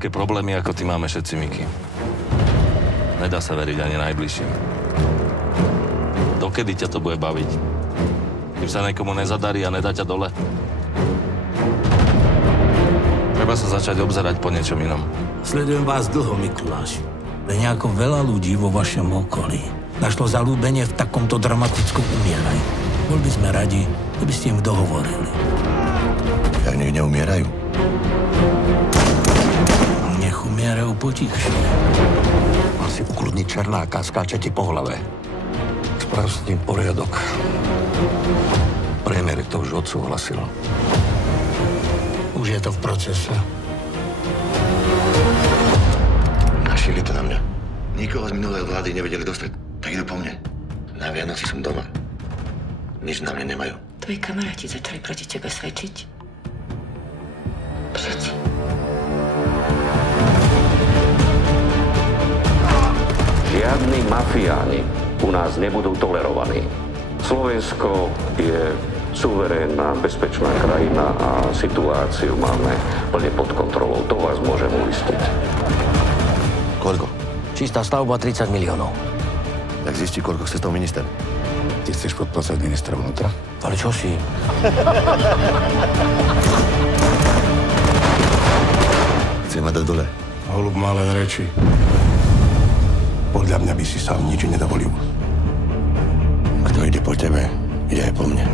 Rovnaké problémy ako ty máme všetci, Miky. Nedá sa veriť ani najbližším. Dokedy ťa to bude baviť? Kým sa niekomu nezadarí a nedá ťa dole? Treba sa začať obzerať po niečom inom. Sledujem vás dlho, Mikuláš. Ale nejako veľa ľudí vo vašom okolí našlo zaľúbenie v takomto dramatickom umieraní. Boli by sme radi, keby ste im dohovorili. Jak nech neumierajú. Nech umierajú potichšie. Mal si ukludniť Černáka, skáče ti po hlave. Sprav s tým poriadok. Premiér to už odsúhlasil. Už je to v procese. Našili to na mňa. Nikoho z minulej vlády nevedeli dostať. Tak idú po mne. Na Vianoci som doma. Nič na mne nemajú. Tvoji kamaráti začali proti tebe svedčiť? Všetci. Žiadni mafiáni u nás nebudú tolerovaní. Slovensko je suverénna, bezpečná krajina a situáciu máme plne pod kontrolou. To vás môžem uistiť. Koľko? Čistá stavba 30 miliónov. Tak zistí, koľko chce z toho minister. Ty chceš podplácať ministra vnútra? Ale čo si? Chce ma dať dole. Holub má len reči. Podľa mňa by si sám nič nedovolil. Kto ide po tebe, ide aj po mne.